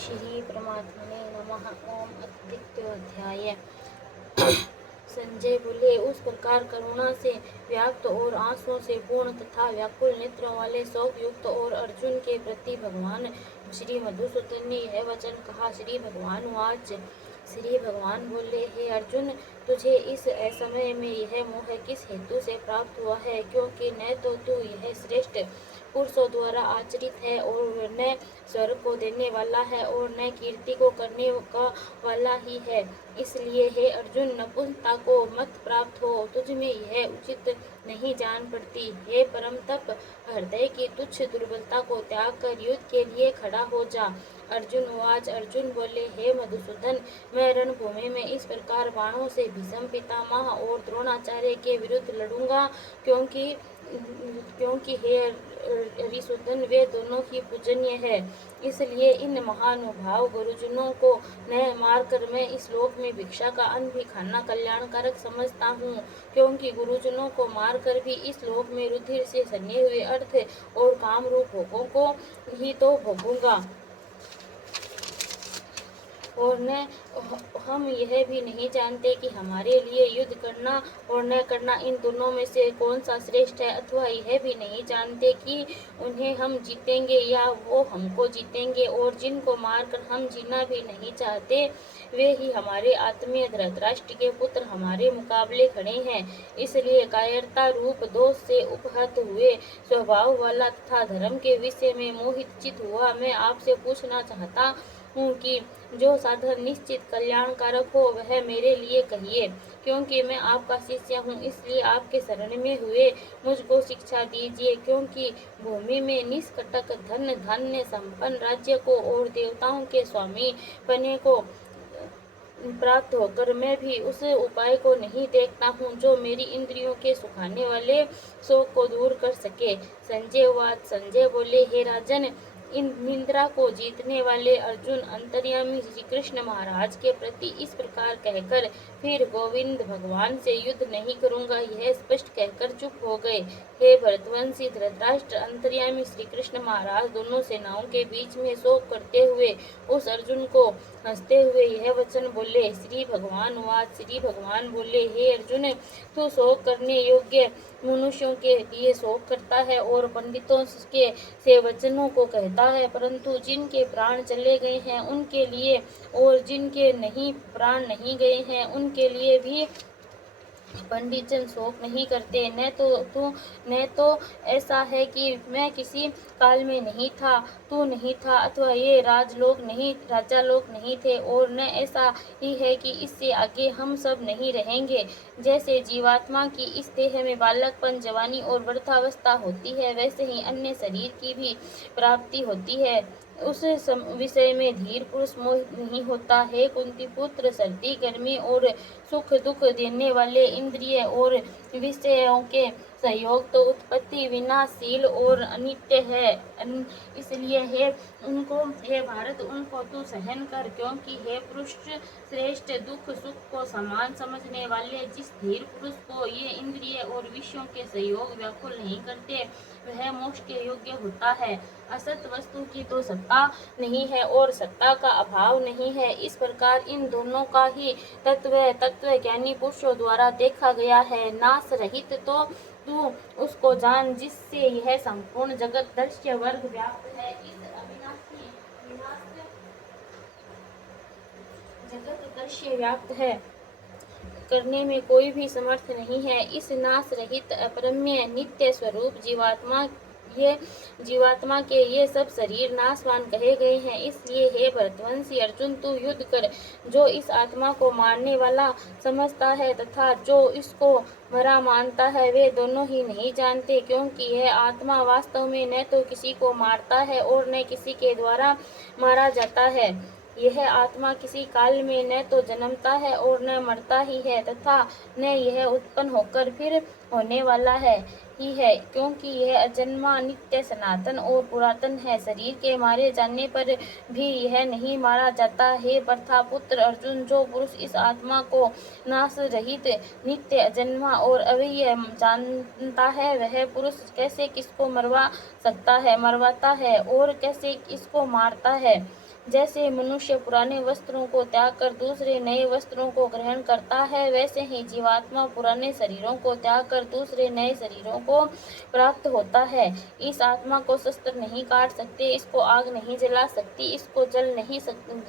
श्री परमात्मने नमः। ओम अद्वितीयोऽध्याय। संजय बोले, उस प्रकार करुणा से व्याप्त और आंसुओं से पूर्ण तथा व्याकुल नेत्रों वाले शोक युक्त और अर्जुन के प्रति भगवान श्री मधुसूदन ने यह वचन कहा। श्री भगवान वाच। श्री भगवान बोले, हे अर्जुन, तुझे इस असमय में यह मोह किस हेतु से प्राप्त हुआ है? क्योंकि न तो तू यह श्रेष्ठ पुरुषों द्वारा आचरित है और न स्वर्ग को देने वाला है और न कीर्ति को करने का वाला ही है। इसलिए हे अर्जुन, नपुंसकता को मत प्राप्त हो, तुझ में यह उचित नहीं जान पड़ती। हे परम तप, हृदय की तुच्छ दुर्बलता को त्याग कर युद्ध के लिए खड़ा हो जा। अर्जुन वाच। अर्जुन बोले, हे मधुसूदन, मैं रणभूमि में इस प्रकार बाणों से भीष्म पितामह और द्रोणाचार्य के विरुद्ध लड़ूंगा, क्योंकि हे रिसूदन, वे दोनों ही पूजनीय है। इसलिए इन महानुभाव गुरुजनों को न मारकर मैं इस लोक में भिक्षा का अन्न भी खाना कल्याणकारक समझता हूँ, क्योंकि गुरुजनों को मारकर भी इस लोक में रुधिर से सने हुए अर्थ और काम रूप भोगों को ही तो भोगूंगा, और न हम यह भी नहीं जानते कि हमारे लिए युद्ध करना और न करना इन दोनों में से कौन सा श्रेष्ठ है, अथवा यह भी नहीं जानते कि उन्हें हम जीतेंगे या वो हमको जीतेंगे। और जिनको मारकर हम जीना भी नहीं चाहते, वे ही हमारे आत्मीय धृतराष्ट्र के पुत्र हमारे मुकाबले खड़े हैं। इसलिए कायरता रूप दोष से उपहत हुए स्वभाव वाला तथा धर्म के विषय में मोहित चित हुआ मैं आपसे पूछना चाहता हूँ कि जो साधन निश्चित कल्याणकारक हो वह मेरे लिए कहिए, क्योंकि मैं आपका शिष्य हूँ। इसलिए आपके शरण में हुए मुझको शिक्षा दीजिए, क्योंकि भूमि में निष्कटक धन धान्य संपन्न राज्य को और देवताओं के स्वामी बने को प्राप्त होकर मैं भी उस उपाय को नहीं देखता हूँ जो मेरी इंद्रियों के सुखाने वाले शोक को दूर कर सके। संजय वाच। संजय बोले, हे राजन, इंद्रा को जीतने वाले अर्जुन अंतर्यामी श्री कृष्ण महाराज के प्रति इस प्रकार कहकर फिर गोविंद भगवान से युद्ध नहीं करूंगा यह स्पष्ट कहकर चुप हो गए। हे भरतवंशी धृतराष्ट्र, अंतर्यामी श्री कृष्ण महाराज दोनों सेनाओं के बीच में शोक करते हुए उस अर्जुन को हंसते हुए यह वचन बोले। श्री भगवान वाच। श्री भगवान बोले, हे अर्जुन, तू शोक करने योग्य मनुष्यों के लिए शोक करता है और पंडितों के से वचनों को कहता है, परंतु जिनके प्राण चले गए हैं उनके लिए और जिनके नहीं प्राण नहीं गए हैं उनके लिए भी पंडित जन शोक नहीं करते। न तो ऐसा है कि मैं किसी काल में नहीं था, तू नहीं था, अथवा ये राजा लोग नहीं थे, और न ऐसा ही है कि इससे आगे हम सब नहीं रहेंगे। जैसे जीवात्मा की इस देह में बालकपन, जवानी और वृद्धावस्था होती है, वैसे ही अन्य शरीर की भी प्राप्ति होती है। उस विषय में धीर पुरुष मोहित नहीं होता है। कुंती पुत्र, सर्दी गर्मी और सुख दुख देने वाले इंद्रिय और विषयों के सहयोग तो उत्पत्ति विनाशील और अनित्य है। इसलिए हे भारत, उनको तू सहन कर, क्योंकि हे पुरुष श्रेष्ठ, दुख सुख को समान समझने वाले जिस धीर पुरुष को ये इंद्रिय और विषयों के सहयोग व्याकुल नहीं करते, वह मोक्ष के योग्य होता है। असत वस्तु की तो सत्ता नहीं है और सत्ता का अभाव नहीं है। इस प्रकार इन दोनों का ही तत्व ज्ञानी पुरुषों द्वारा देखा गया है। नाश रहित तो तू उसको जान जिससे यह संपूर्ण जगत दृश्य वर्ग व्याप्त है। इस अविनाशी विनाश जगत दृश्य व्याप्त है करने में कोई भी समर्थ नहीं है। इस नाश रहित अपरम्य नित्य स्वरूप जीवात्मा के ये सब शरीर नाशवान कहे गए हैं। इसलिए हे भरतवंशी अर्जुन, तू युद्ध कर। जो इस आत्मा को मारने वाला समझता है तथा जो इसको मरा मानता है, वे दोनों ही नहीं जानते, क्योंकि यह आत्मा वास्तव में न तो किसी को मारता है और न किसी के द्वारा मारा जाता है। यह आत्मा किसी काल में न तो जन्मता है और न मरता ही है, तथा न यह उत्पन्न होकर फिर होने वाला ही है, क्योंकि यह अजन्मा, नित्य, सनातन और पुरातन है। शरीर के मारे जाने पर भी यह नहीं मारा जाता। हे प्रथापुत्र अर्जुन, जो पुरुष इस आत्मा को नाश रहित, नित्य, अजन्मा और अव्यय जानता है, वह पुरुष कैसे किसको मरवाता है और कैसे इसको मारता है। जैसे मनुष्य पुराने वस्त्रों को त्याग कर दूसरे नए वस्त्रों को ग्रहण करता है, वैसे ही जीवात्मा पुराने शरीरों को त्याग कर दूसरे नए शरीरों को प्राप्त होता है। इस आत्मा को शस्त्र नहीं काट सकते, इसको आग नहीं जला सकती, इसको जल नहीं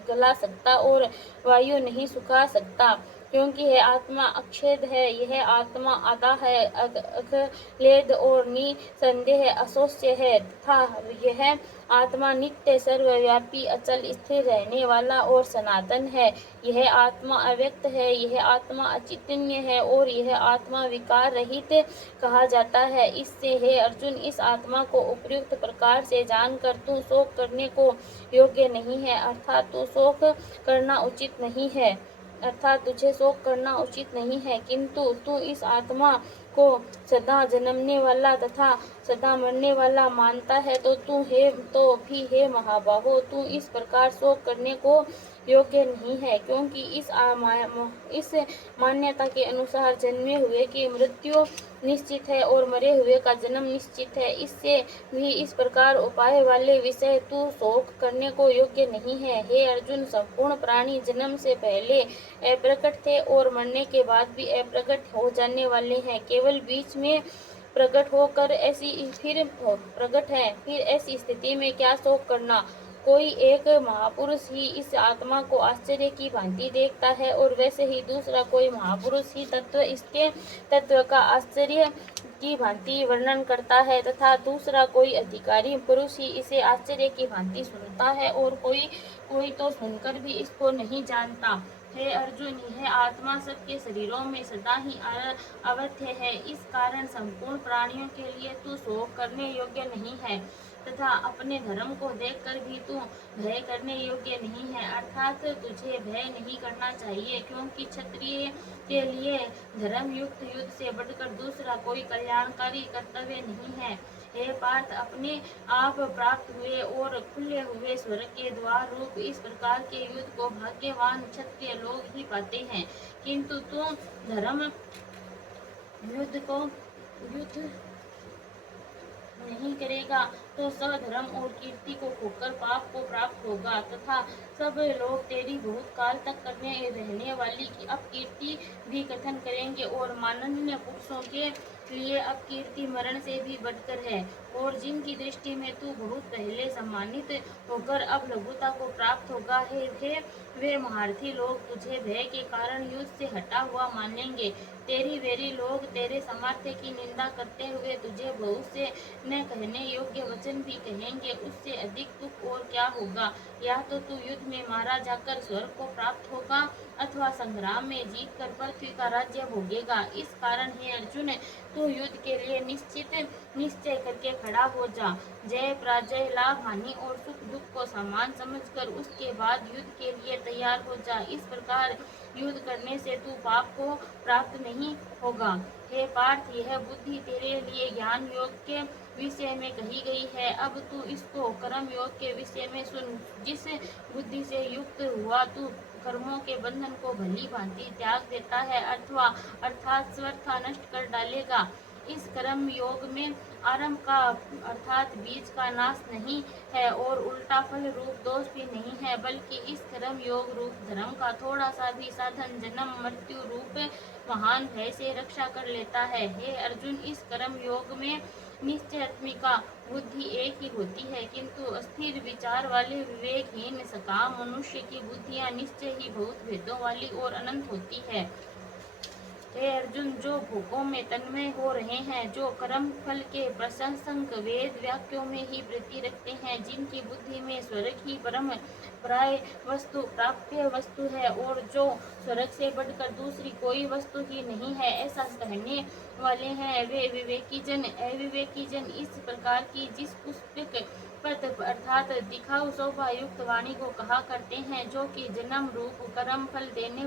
गला सकता और वायु नहीं सुखा सकता, क्योंकि यह आत्मा अक्षेद है, यह आत्मा आदा है, अखलेद और निसंदेह अशोष्य है, तथा यह आत्मा नित्य सर्वव्यापी अचल स्थिर रहने वाला और सनातन है। यह आत्मा अव्यक्त है, यह आत्मा अचिंत्य है और यह आत्मा विकार रहित कहा जाता है। इससे हे अर्जुन, इस आत्मा को उपयुक्त प्रकार से जानकर तू शोक करने को योग्य नहीं है, अर्थात तू शोक करना उचित नहीं है, अर्थात तुझे शोक करना उचित नहीं है, किंतु तू इस आत्मा को सदा जन्मने वाला तथा सदा मरने वाला मानता है, तो भी हे महाबाहो, तू इस प्रकार शोक करने को योग्य नहीं है, क्योंकि इस मान्यता के अनुसार जन्मे हुए की मृत्यु निश्चित है और मरे हुए का जन्म निश्चित है। इससे भी इस प्रकार उपाय वाले विषय तू शोक करने को योग्य नहीं है। हे अर्जुन, संपूर्ण प्राणी जन्म से पहले अप्रकट थे और मरने के बाद भी अप्रकट हो जाने वाले हैं, केवल बीच में प्रकट होकर प्रकट है। फिर ऐसी स्थिति में क्या शोक करना। कोई एक महापुरुष ही इस आत्मा को आश्चर्य की भांति देखता है और वैसे ही दूसरा कोई महापुरुष ही इसके तत्व का आश्चर्य की भांति वर्णन करता है, तथा दूसरा कोई अधिकारी पुरुष ही इसे आश्चर्य की भांति सुनता है और कोई तो सुनकर भी इसको नहीं जानता। हे अर्जुन, यह आत्मा सबके शरीरों में सदा ही अवश्य है, इस कारण संपूर्ण प्राणियों के लिए तू शोक करने योग्य नहीं है, तथा अपने धर्म को देखकर भी तू भय करने योग्य नहीं है, अर्थात तुझे भय नहीं करना चाहिए, क्योंकि क्षत्रिय के लिए धर्म युक्त युद्ध से बढ़कर दूसरा कोई कल्याणकारी कर्तव्य नहीं है। हे पार्थ, अपने आप प्राप्त हुए और खुले हुए स्वर्ग के द्वार रूप इस प्रकार के युद्ध को भाग्यवान क्षत्रिय लोग ही पाते हैं, किंतु तू धर्म युद्ध नहीं करेगा तो सधर्म और कीर्ति को खोकर पाप को प्राप्त होगा, तथा सब लोग तेरी बहुत काल तक करने रहने वाली की अपकीर्ति भी कथन करेंगे, और माननीय पुरुषों के लिए अपकीर्ति मरण से भी बढ़कर है, और जिनकी दृष्टि में तू बहुत पहले सम्मानित होकर अब लघुता को प्राप्त होगा है वे महारथी लोग तुझे भय के कारण युद्ध से हटा हुआ मानेंगे। तेरी वेरी लोग तेरे सामर्थ्य की निंदा करते हुए तुझे बहुत से न कहने योग्य वचन भी कहेंगे, उससे अधिक दुख और क्या होगा। या तो तू युद्ध में मारा जाकर स्वर्ग को प्राप्त होगा, अथवा संग्राम में जीत कर पृथ्वी का राज्य भोगेगा। इस कारण हे अर्जुन, तू युद्ध के लिए निश्चय करके खड़ा हो जा। जय पराजय, लाभ हानि और सुख दुख को समान समझकर उसके बाद युद्ध के लिए तैयार हो जा। इस प्रकार युद्ध करने से तू पाप को प्राप्त नहीं होगा। हे पार्थ, यह बुद्धि तेरे लिए ज्ञान योग के विषय में कही गई है, अब तू इसको कर्म योग के विषय में सुन। जिस बुद्धि से युक्त हुआ तू कर्मों के बंधन को भली भांति त्याग देता है, अर्थात स्वर्था नष्ट कर डालेगा। इस कर्म योग में आरंभ का अर्थात बीज का नाश नहीं है और उल्टा फल रूप दोष भी नहीं है, बल्कि इस कर्म योग रूप धर्म का थोड़ा सा भी साधन जन्म मृत्यु रूप महान भय से रक्षा कर लेता है। हे अर्जुन, इस कर्म योग में निश्चयात्मिका बुद्धि एक ही होती है, किंतु अस्थिर विचार वाले विवेकहीन सकाम मनुष्य की बुद्धियां निश्चय ही बहुत भेदों वाली और अनंत होती है। हे अर्जुन, जो भोगों में तन्मय हो रहे हैं, जो कर्म फल के प्रशंसक वेद वाक्यों में ही वृत्ति रखते हैं, जिनकी बुद्धि में स्वर्ग ही परम प्राय वस्तु प्राप्य वस्तु है और जो स्वर्ग से बढ़कर दूसरी कोई वस्तु ही नहीं है, ऐसा कहने वाले हैं, वे अविवेकी जन इस प्रकार की जिस पुष्पिक पद अर्थात दिखाऊ शोभा युक्त वाणी को कहा करते हैं, जो कि जन्म रूप कर्म फल देने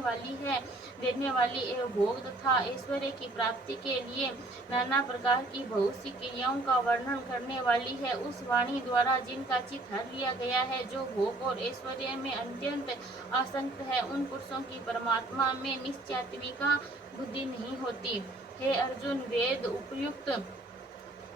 वाली एवं भोग तथा ऐश्वर्य की प्राप्ति के लिए नाना प्रकार की बहुत सी क्रियाओं का वर्णन करने वाली है। उस वाणी द्वारा जिनका चित्त हर लिया गया है, जो भोग और ऐश्वर्य में अत्यंत आसक्त है, उन पुरुषों की परमात्मा में निश्चयात्मिका बुद्धि नहीं होती। हे अर्जुन, वेद उपयुक्त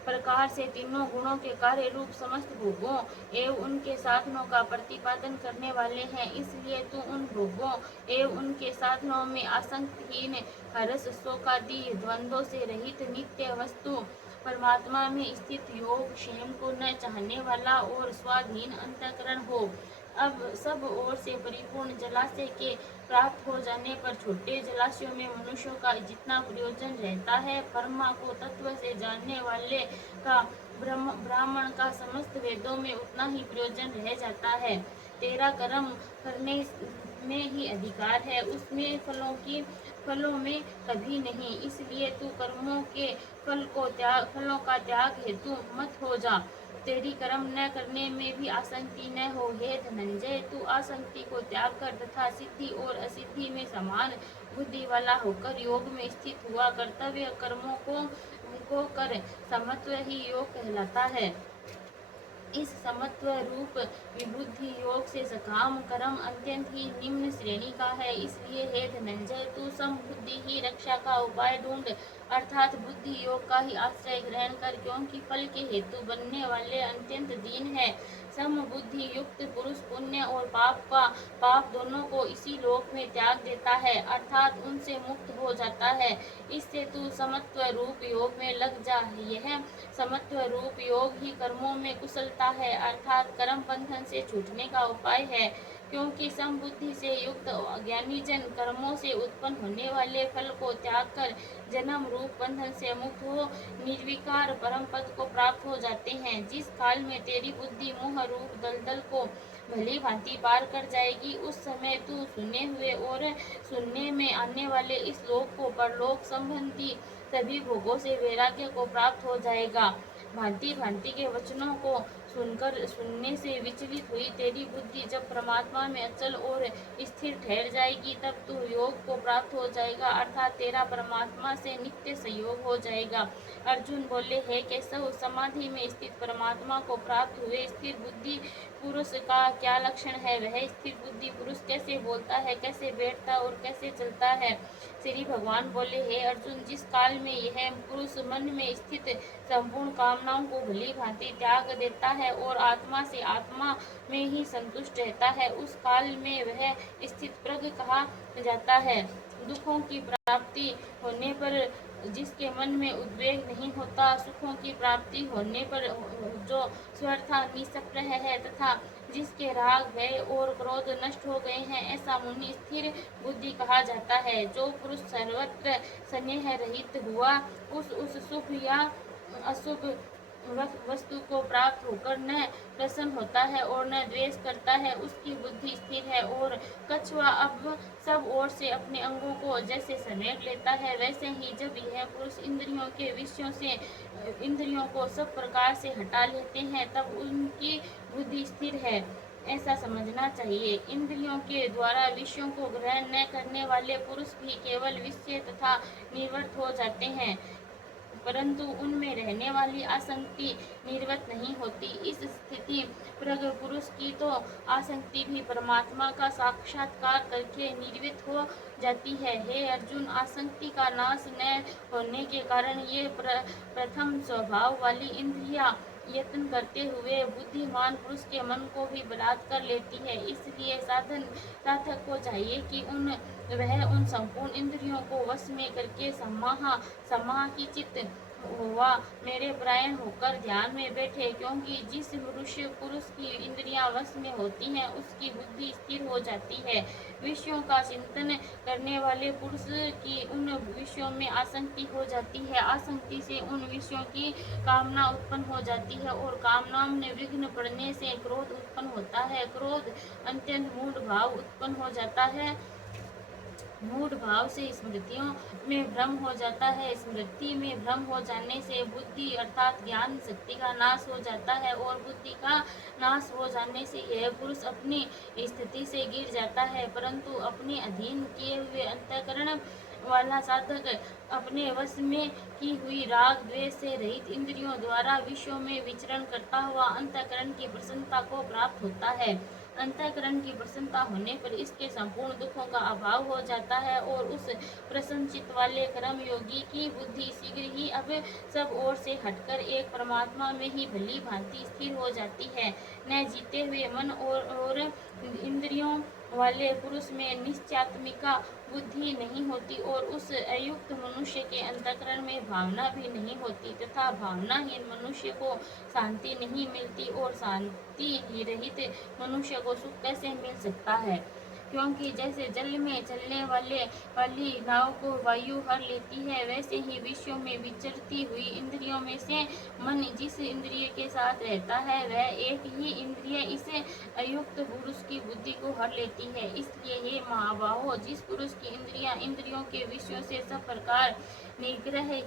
प्रकार से तीनों गुणों के कार्य रूप समस्त भोगों एवं उनके साधनों का प्रतिपादन करने वाले हैं। इसलिए तू उन भोगों एवं उनके साधनों में आसक्तिहीन, हर्ष शोकादि द्वंद्वों से रहित नित्य वस्तु परमात्मा में स्थित योग क्षेम को न चाहने वाला और स्वाधीन अंतःकरण हो। अब सब ओर से परिपूर्ण जलाशय के प्राप्त हो जाने पर छोटे जलाशयों में मनुष्यों का जितना प्रयोजन रहता है, परमा को तत्व से जानने वाले का ब्राह्मण का समस्त वेदों में उतना ही प्रयोजन रह जाता है। तेरा कर्म करने में ही अधिकार है, उसमें फलों में कभी नहीं। इसलिए तू कर्मों के फलों का त्याग हेतु मत हो जा। तेरी कर्म न करने में भी आसक्ति न हो। हे धनंजय, तू आसक्ति को त्याग कर तथा सिद्धि और असिद्धि में समान बुद्धि वाला होकर योग में स्थित हुआ कर्तव्य कर्मों को कर। समत्व ही योग कहलाता है। इस समत्व रूप विबुद्धि योग से सकाम कर्म अत्यंत ही निम्न श्रेणी का है। इसलिए हे धनंजय, तू समबुद्धि ही रक्षा का उपाय ढूंढ, अर्थात बुद्धि योग का ही आश्रय ग्रहण कर, क्योंकि फल के हेतु बनने वाले अत्यंत दीन है। समबुद्धि युक्त पुरुष पुण्य और पाप दोनों को इसी लोक में त्याग देता है, अर्थात उनसे मुक्त हो जाता है। इससे तू समत्व रूप योग में लग जा। यह समत्व रूप योग ही कर्मों में कुशलता है, अर्थात कर्म बंधन से छूटने का उपाय है। क्योंकि समबुद्धि से युक्त ज्ञानी जन कर्मों से उत्पन्न होने वाले फल को त्याग कर जन्म रूप बंधन से मुक्त हो निर्विकार परम पद को प्राप्त हो जाते हैं। जिस काल में तेरी बुद्धि मोह रूप दलदल को भली भांति पार कर जाएगी, उस समय तू सुने हुए और सुनने में आने वाले इस लोक को परलोक संबंधी सभी भोगों से वैराग्य को प्राप्त हो जाएगा। भांति भांति के वचनों को सुनने से विचलित हुई तेरी बुद्धि जब परमात्मा में अचल और स्थिर ठहर जाएगी, तब तू योग को प्राप्त हो जाएगा, अर्थात तेरा परमात्मा से नित्य संयोग हो जाएगा। अर्जुन बोले, हे केशव, समाधि में स्थित परमात्मा को प्राप्त हुए स्थिर बुद्धि पुरुष का क्या लक्षण है? वह स्थिर बुद्धि पुरुष कैसे बोलता है, कैसे बैठता और कैसे चलता है? श्री भगवान बोले, हे अर्जुन, जिस काल में यह पुरुष मन में स्थित संपूर्ण कामनाओं को भली भांति त्याग देता है और आत्मा से आत्मा में ही संतुष्ट रहता है, उस काल में वह स्थित प्रज्ञ कहा जाता है। दुखों की प्राप्ति होने पर जिसके मन में उद्वेग नहीं होता, सुखों की प्राप्ति होने पर जो स्वस्था निष्प्रह है तथा जिसके राग भय और क्रोध नष्ट हो गए हैं, ऐसा मुनि स्थिर बुद्धि कहा जाता है। जो पुरुष सर्वत्र स्नेह रहित हुआ, उस सुख या अशुभ वस्तु को प्राप्त होकर न प्रसन्न होता है और न द्वेष करता है, उसकी बुद्धि स्थिर है। और कछुआ अब सब ओर से अपने अंगों को जैसे समेट लेता है, वैसे ही जब यह पुरुष इंद्रियों के विषयों से इंद्रियों को सब प्रकार से हटा लेते हैं, तब उनकी बुद्धि स्थिर है, ऐसा समझना चाहिए। इंद्रियों के द्वारा विषयों को ग्रहण न करने वाले पुरुष भी केवल विषय तथा निवृत्त हो जाते हैं, परंतु उनमें रहने वाली आसक्ति निवृत्त नहीं होती। इस स्थिति प्रज्ञ पुरुष की तो आसक्ति भी परमात्मा का साक्षात्कार करके निवृत्त हो जाती है। हे अर्जुन, आसक्ति का नाश न होने के कारण ये प्रथम स्वभाव वाली इंद्रियां यत्न करते हुए बुद्धिमान पुरुष के मन को भी बलात् कर लेती है। इसलिए साधक को चाहिए कि वह उन संपूर्ण इंद्रियों को वश में करके समाहित हुआ मेरे परायण होकर ध्यान में बैठे, क्योंकि जिस मनुष्य पुरुष की इंद्रियां वश में होती हैं, उसकी बुद्धि स्थिर हो जाती है। विषयों का चिंतन करने वाले पुरुष की उन विषयों में आसक्ति हो जाती है, आसक्ति से उन विषयों की कामना उत्पन्न हो जाती है और कामनाओं में विघ्न पड़ने से क्रोध उत्पन्न होता है, क्रोध अत्यंत मूढ़ भाव उत्पन्न हो जाता है, मूढ़ भाव से स्मृतियों में भ्रम हो जाता है, स्मृति में भ्रम हो जाने से बुद्धि अर्थात ज्ञान शक्ति का नाश हो जाता है और बुद्धि का नाश हो जाने से यह पुरुष अपनी स्थिति से गिर जाता है। परंतु अपने अधीन किए हुए अंतःकरण वाला साधक अपने वश में की हुई राग द्वेष से रहित इंद्रियों द्वारा विषयों में विचरण करता हुआ अंतःकरण की प्रसन्नता को प्राप्त होता है। अंतःकरण की प्रसन्नता होने पर इसके संपूर्ण दुखों का अभाव हो जाता है और उस प्रसन्नचित्त वाले कर्म योगी की बुद्धि शीघ्र ही अब सब ओर से हटकर एक परमात्मा में ही भली भांति स्थिर हो जाती है। न जीते हुए मन और इंद्रियों वाले पुरुष में निश्चयात्मिका बुद्धि नहीं होती और उस अयुक्त मनुष्य के अंतःकरण में भावना भी नहीं होती तथा भावनाहीन मनुष्य को शांति नहीं मिलती और शांति रहित मनुष्य को सुख कैसे मिल सकता है। क्योंकि जैसे जल में चलने वाली नाव को वायु हर लेती है, वैसे ही विश्व में विचरती हुई इंद्रियों में से मन जिस इंद्रिय के साथ रहता है वह एक ही इंद्रिय इस अयुक्त पुरुष की बुद्धि को हर लेती है। इसलिए हे महाबाहो, जिस पुरुष की इंद्रियां इंद्रियों के विषयों से सब प्रकार निग्रह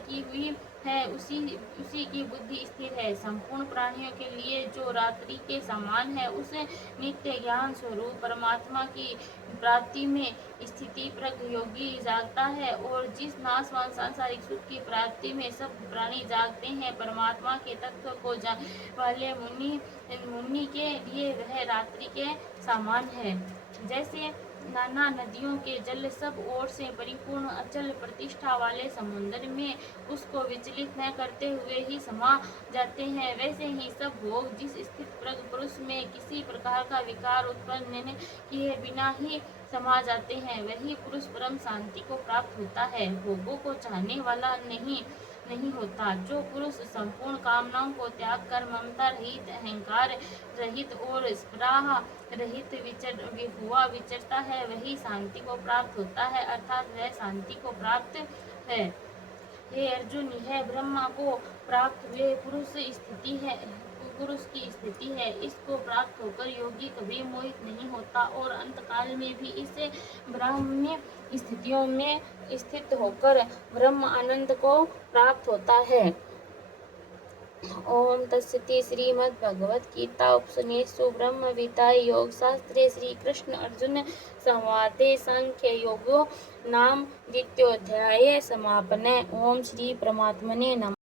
की हुई है, उसी की बुद्धि स्थिर है। संपूर्ण प्राणियों के लिए जो रात्रि के समान है, उस नित्य ज्ञान स्वरूप परमात्मा की प्राप्ति में स्थिति प्रज्ञ योगी जागता है और जिस नाशवान सांसारिक सुख की प्राप्ति में सब प्राणी जागते हैं, परमात्मा के तत्व को जानने वाले मुनि के लिए वह रात्रि के समान है। जैसे नाना नदियों के जल सब ओर से परिपूर्ण अचल प्रतिष्ठा वाले समुद्र में उसको विचलित न करते हुए ही समा जाते हैं, वैसे ही सब भोग जिस स्थित प्रज्ञ पुरुष में किसी प्रकार का विकार उत्पन्न न किए बिना ही समा जाते हैं, वही पुरुष परम शांति को प्राप्त होता है, भोगों को चाहने वाला नहीं होता। जो पुरुष संपूर्ण कामनाओं को त्याग कर ममता रहित, अहंकार रहित और स्पृहा रहित हुआ विचरता है, वही शांति को प्राप्त होता है, अर्थात वह शांति को प्राप्त है। हे अर्जुन, यह ब्रह्मा को प्राप्त हुए पुरुष की स्थिति है। इसको प्राप्त होकर योगी कभी मोहित नहीं होता और अंतकाल में भी इस ब्राह्मण्य स्थितियों में स्थित होकर ब्रह्म आनंद को प्राप्त होता है। ओम तत्सति। श्रीमद्भगवत गीता उपनिषदु ब्रह्म विद्यायां योगशास्त्रे श्री कृष्ण अर्जुन संवादे सांख्य योगो नाम द्वितीयोऽध्यायः समापनः। ओम श्री परमात्मने नमः।